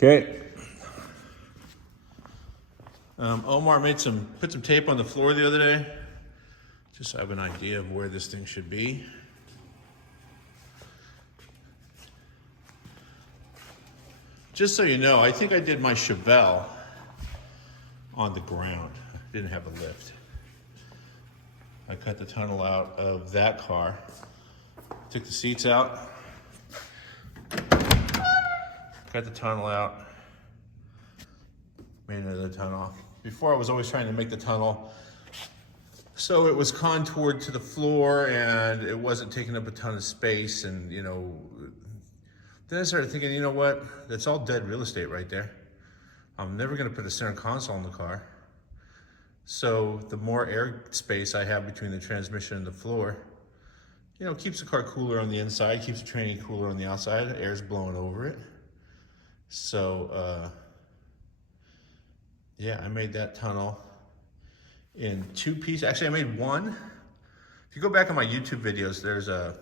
Okay. Omar put some tape on the floor the other day, just so I have an idea of where this thing should be. Just so you know, I think I did my Chevelle on the ground. Didn't have a lift. I cut the tunnel out of that car, took the seats out, cut the tunnel out, made another tunnel. Before I was always trying to make the tunnel so it was contoured to the floor and it wasn't taking up a ton of space, and you know, then I started thinking, you know what, that's all dead real estate right there. I'm never gonna put a center console in the car. So the more air space I have between the transmission and the floor, you know, keeps the car cooler on the inside, keeps the tranny cooler on the outside, air's blowing over it. So, yeah, I made that tunnel in 2 pieces. Actually, I made one. If you go back on my YouTube videos, there's the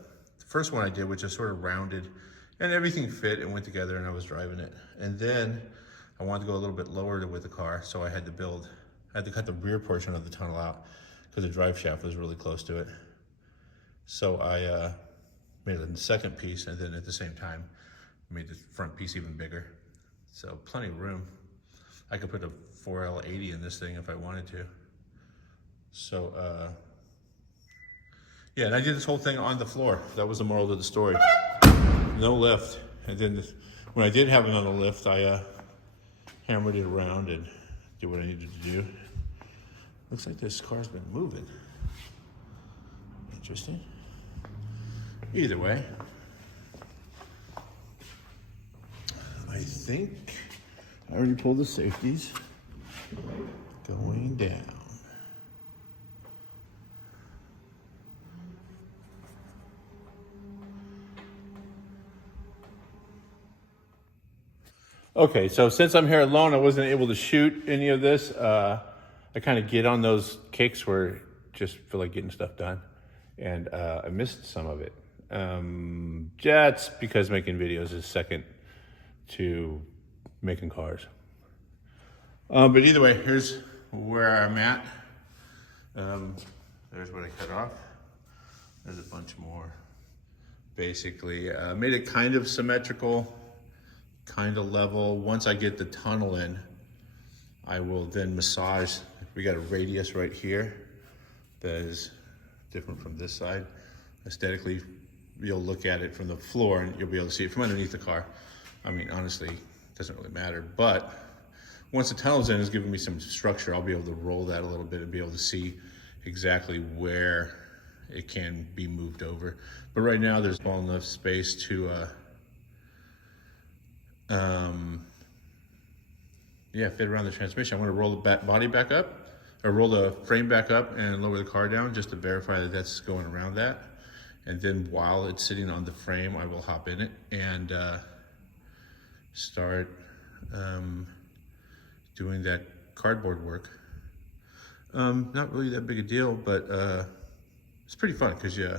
first one I did, which is sort of rounded, and everything fit and went together, and I was driving it. And then I wanted to go a little bit lower with the car, so I had to cut the rear portion of the tunnel out because the drive shaft was really close to it. So I made a second piece, and then at the same time, made the front piece even bigger. So plenty of room. I could put a 4L80 in this thing if I wanted to. So, yeah, and I did this whole thing on the floor. That was the moral of the story. No lift. And then when I did have it on the lift, I hammered it around and did what I needed to do. Looks like this car's been moving. Interesting. Either way, I think I already pulled the safeties. Going down. Okay, so since I'm here alone, I wasn't able to shoot any of this. I kind of get on those kicks where I just feel like getting stuff done. And I missed some of it. That's because making videos is second to making cars. But either way, here's where I'm at. There's what I cut off. There's a bunch more. Basically, made it kind of symmetrical, kind of level. Once I get the tunnel in, I will then massage. We got a radius right here that is different from this side. Aesthetically, you'll look at it from the floor and you'll be able to see it from underneath the car. I mean, honestly, it doesn't really matter. But once the tunnel's in, it's giving me some structure. I'll be able to roll that a little bit and be able to see exactly where it can be moved over. But right now, there's small enough space to, yeah, fit around the transmission. I want to roll the body back up, or roll the frame back up and lower the car down just to verify that that's going around that. And then while it's sitting on the frame, I will hop in it and start doing that cardboard work. Not really that big a deal, but it's pretty fun because you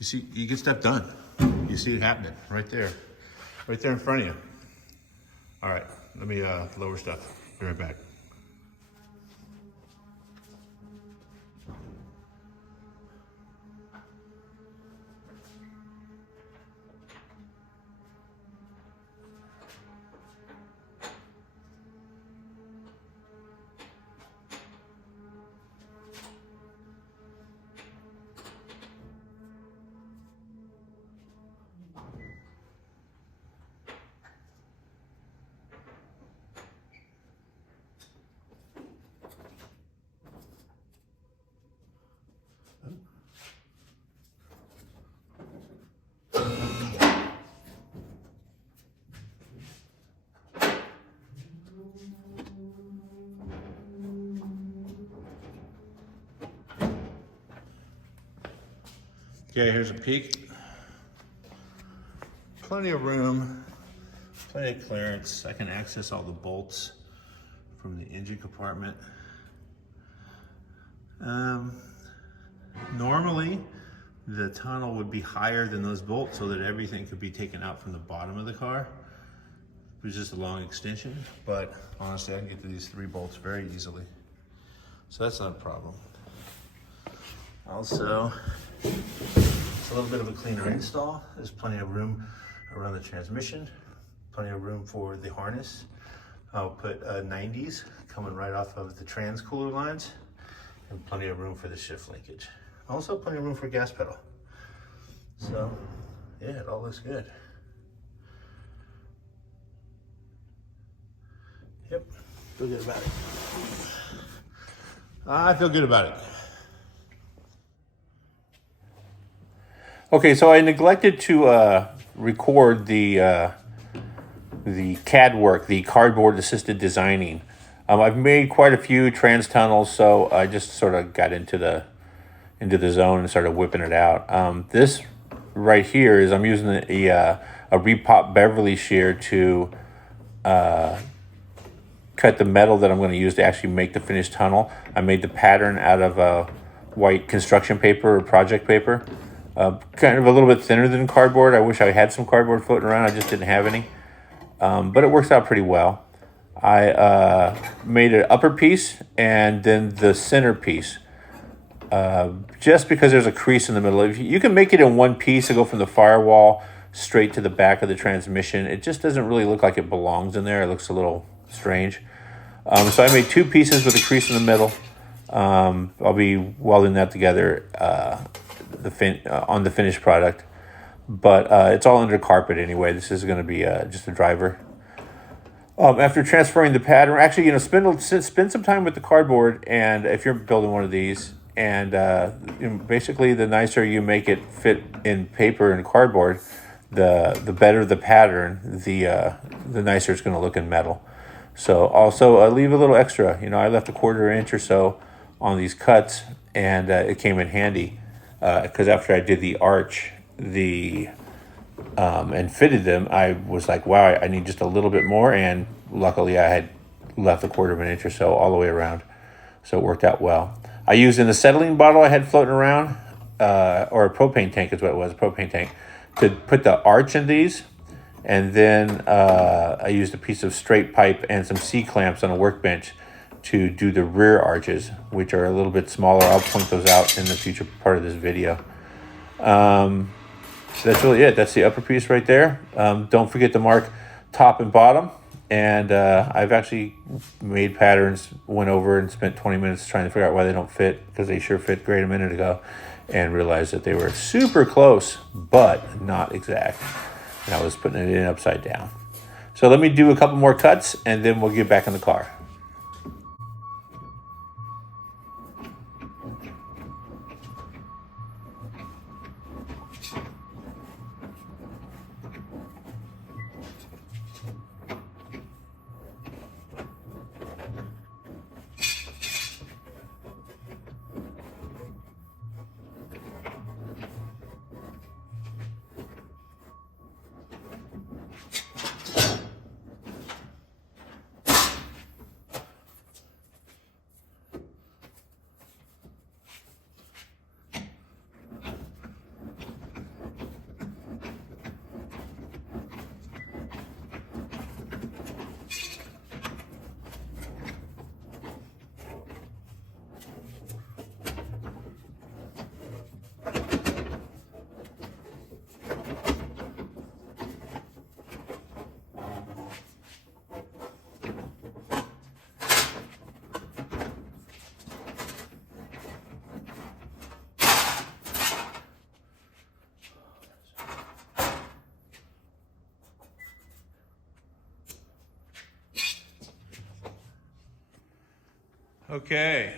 see, you get stuff done. You see it happening right there in front of you. All right, let me lower stuff. Be right back. Okay, here's a peek. Plenty of room, plenty of clearance. I can access all the bolts from the engine compartment. Normally, the tunnel would be higher than those bolts so that everything could be taken out from the bottom of the car. It was just a long extension, but honestly, I can get to these 3 bolts very easily. So that's not a problem. Also, it's a little bit of a cleaner install. There's plenty of room around the transmission, plenty of room for the harness. I'll put 90s coming right off of the trans cooler lines, and plenty of room for the shift linkage. Also plenty of room for gas pedal. So yeah, it all looks good. Yep, feel good about it. I feel good about it. Okay, so I neglected to record the CAD work, the cardboard assisted designing. I've made quite a few trans tunnels, so I just sort of got into the zone and started whipping it out. This right here is I'm using a repop Beverly shear to cut the metal that I'm going to use to actually make the finished tunnel. I made the pattern out of white construction paper or project paper. Kind of a little bit thinner than cardboard. I wish I had some cardboard floating around. I just didn't have any. But it works out pretty well. I made an upper piece and then the center piece. Just because there's a crease in the middle. If you can make it in one piece to go from the firewall straight to the back of the transmission. It just doesn't really look like it belongs in there. It looks a little strange. So I made 2 pieces with a crease in the middle. I'll be welding that together on the finished product, but it's all under carpet anyway. This is going to be just a driver. After transferring the pattern, actually, spend some time with the cardboard, and if you're building one of these, and basically the nicer you make it fit in paper and cardboard, the better the pattern, the nicer it's going to look in metal. So also leave a little extra. I left a 1/4 inch or so on these cuts, and it came in handy. Because after I did the arch, and fitted them, I was like, wow, I need just a little bit more, and luckily I had left a 1/4 inch or so all the way around, so it worked out well. I used an acetylene bottle I had floating around, or a propane tank is what it was, a propane tank, to put the arch in these, and then I used a piece of straight pipe and some C-clamps on a workbench to do the rear arches, which are a little bit smaller. I'll point those out in the future part of this video. So that's really it. That's the upper piece right there. Don't forget to mark top and bottom. And I've actually made patterns, went over and spent 20 minutes trying to figure out why they don't fit, because they sure fit great a minute ago, and realized that they were super close, but not exact. And I was putting it in upside down. So let me do a couple more cuts, and then we'll get back in the car. Okay,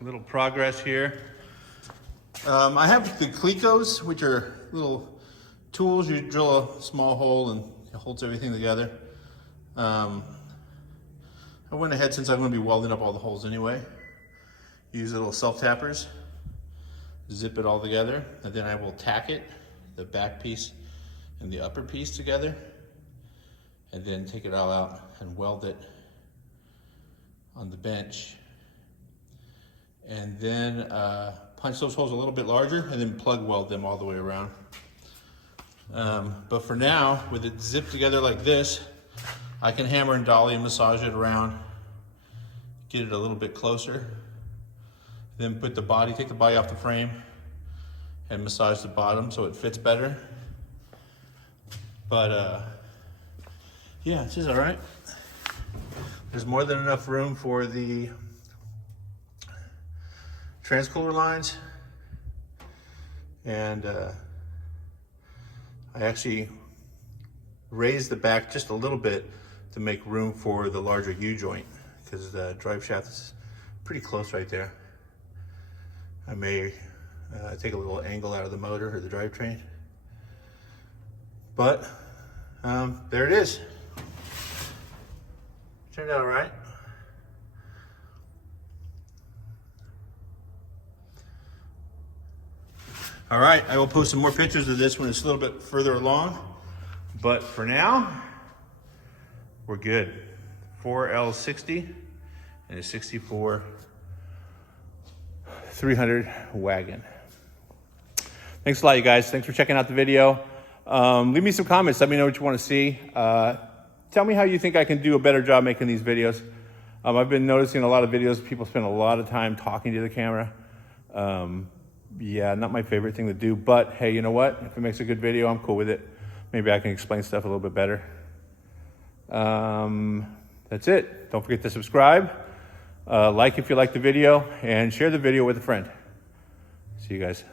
a little progress here. I have the Clecos, which are little tools. You drill a small hole and it holds everything together. I went ahead, since I'm going to be welding up all the holes anyway, use little self-tappers, zip it all together, and then I will tack it, the back piece and the upper piece together, and then take it all out and weld it on the bench. And then punch those holes a little bit larger and then plug weld them all the way around. But for now, with it zipped together like this, I can hammer and dolly and massage it around, get it a little bit closer, then put the body, take the body off the frame and massage the bottom so it fits better. But yeah, this is all right. There's more than enough room for the transcooler lines. And I actually raised the back just a little bit to make room for the larger U-joint, because the drive shaft is pretty close right there. I may take a little angle out of the motor or the drivetrain. But there it is. Turned out all right. All right, I will post some more pictures of this when it's a little bit further along. But for now, we're good. 4L60 and a 64 300 Wagon. Thanks a lot, you guys. Thanks for checking out the video. Leave me some comments. Let me know what you want to see. Tell me how you think I can do a better job making these videos. I've been noticing a lot of videos, people spend a lot of time talking to the camera. Yeah, not my favorite thing to do, but hey, you know what? If it makes a good video, I'm cool with it. Maybe I can explain stuff a little bit better. That's it. Don't forget to subscribe, like if you like the video, and share the video with a friend. See you guys.